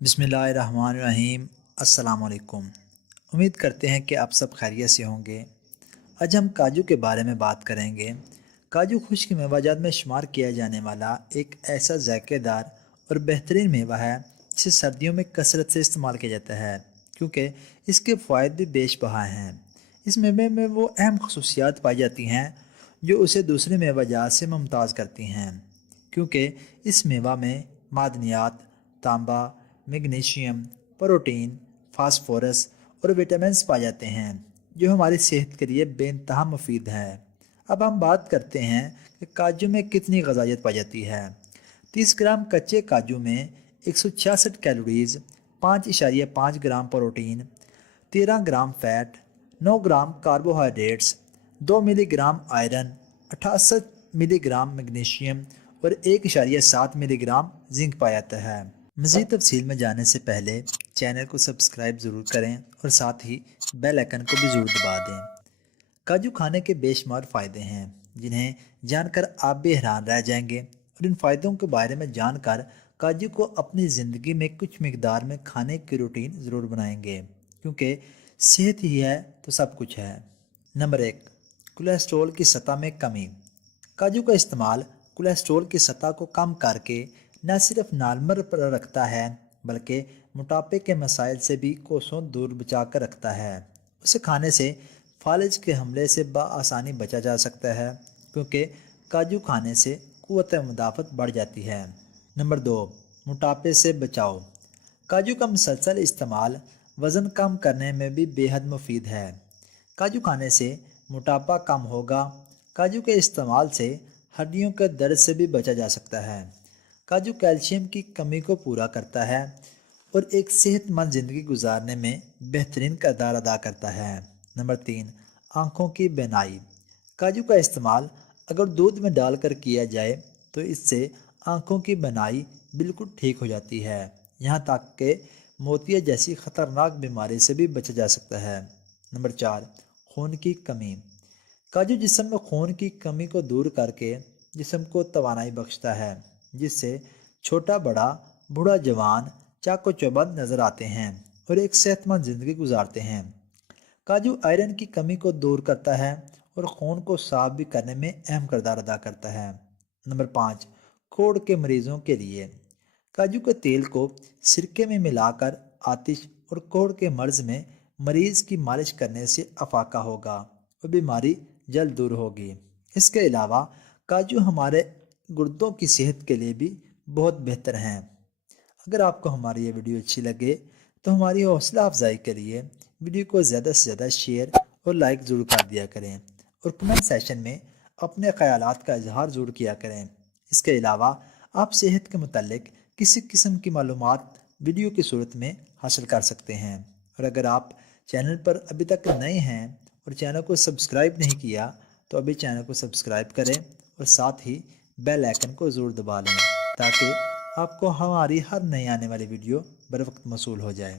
بسم اللہ الرحمن الرحیم۔ السلام علیکم۔ امید کرتے ہیں کہ آپ سب خیریت سے ہوں گے۔ آج ہم کاجو کے بارے میں بات کریں گے۔ کاجو خشک میوہ جات میں شمار کیا جانے والا ایک ایسا ذائقے دار اور بہترین میوہ ہے جسے سردیوں میں کثرت سے استعمال کیا جاتا ہے کیونکہ اس کے فوائد بھی بیش بہا ہیں۔ اس میوے میں وہ اہم خصوصیات پائی جاتی ہیں جو اسے دوسرے میوہ جات سے ممتاز کرتی ہیں، کیونکہ اس میوہ میں معدنیات، تانبا، میگنیشیم، پروٹین، فاسفورس اور وٹامنس پائے جاتے ہیں جو ہماری صحت کے لیے بے انتہا مفید ہے۔ اب ہم بات کرتے ہیں کہ کاجو میں کتنی غذائیت پائی جاتی ہے۔ 30 گرام کچے کاجو میں 166 calories, 5.5 gram protein, 13 gram fat, 9 gram carbohydrates, 2 ملی گرام آئرن، 68 ملی گرام میگنیشیم اور 1.7 ملی گرام زنک پایا جاتا ہے۔ مزید تفصیل میں جانے سے پہلے چینل کو سبسکرائب ضرور کریں اور ساتھ ہی بیل آئکن کو بھی ضرور دبا دیں۔ کاجو کھانے کے بے شمار فائدے ہیں جنہیں جان کر آپ بھی حیران رہ جائیں گے، اور ان فائدوں کے بارے میں جان کر کاجو کو اپنی زندگی میں کچھ مقدار میں کھانے کی روٹین ضرور بنائیں گے، کیونکہ صحت ہی ہے تو سب کچھ ہے۔ نمبر 1، کولیسٹرول کی سطح میں کمی۔ کاجو کا استعمال کولیسٹرول کی سطح کو کم کر کے نہ صرف نارمل پر رکھتا ہے بلکہ موٹاپے کے مسائل سے بھی کوسوں دور بچا کر رکھتا ہے۔ اسے کھانے سے فالج کے حملے سے بآسانی بچا جا سکتا ہے کیونکہ کاجو کھانے سے قوت مدافعت بڑھ جاتی ہے۔ نمبر 2، موٹاپے سے بچاؤ۔ کاجو کا مسلسل استعمال وزن کم کرنے میں بھی بے حد مفید ہے۔ کاجو کھانے سے موٹاپا کم ہوگا۔ کاجو کے استعمال سے ہڈیوں کے درد سے بھی بچا جا سکتا ہے۔ کاجو کیلشیم کی کمی کو پورا کرتا ہے اور ایک صحت مند زندگی گزارنے میں بہترین کردار ادا کرتا ہے۔ نمبر 3، آنکھوں کی بینائی۔ کاجو کا استعمال اگر دودھ میں ڈال کر کیا جائے تو اس سے آنکھوں کی بینائی بالکل ٹھیک ہو جاتی ہے، یہاں تک کہ موتیا جیسی خطرناک بیماری سے بھی بچا جا سکتا ہے۔ نمبر 4، خون کی کمی۔ کاجو جسم میں خون کی کمی کو دور کر کے جسم کو توانائی بخشتا ہے، جس سے چھوٹا بڑا، بوڑھا جوان چاق و چوبند نظر آتے ہیں اور ایک صحت مند زندگی گزارتے ہیں۔ کاجو آئرن کی کمی کو دور کرتا ہے اور خون کو صاف بھی کرنے میں اہم کردار ادا کرتا ہے۔ نمبر 5، کوڑ کے مریضوں کے لیے۔ کاجو کے تیل کو سرکے میں ملا کر آتش اور کوڑ کے مرض میں مریض کی مالش کرنے سے افاقہ ہوگا اور بیماری جلد دور ہوگی۔ اس کے علاوہ کاجو ہمارے گردوں کی صحت کے لیے بھی بہت بہتر ہیں۔ اگر آپ کو ہماری یہ ویڈیو اچھی لگے تو ہماری حوصلہ افزائی کے لیے ویڈیو کو زیادہ سے زیادہ شیئر اور لائک ضرور کر دیا کریں اور کمنٹ سیشن میں اپنے خیالات کا اظہار ضرور کیا کریں۔ اس کے علاوہ آپ صحت کے متعلق کسی قسم کی معلومات ویڈیو کی صورت میں حاصل کر سکتے ہیں، اور اگر آپ چینل پر ابھی تک نئے ہیں اور چینل کو سبسکرائب نہیں کیا تو ابھی چینل کو سبسکرائب کریں اور ساتھ ہی بیل آئکن کو ضرور دبا لیں تاکہ آپ کو ہماری ہر نئی آنے والی ویڈیو بر وقت موصول ہو جائے۔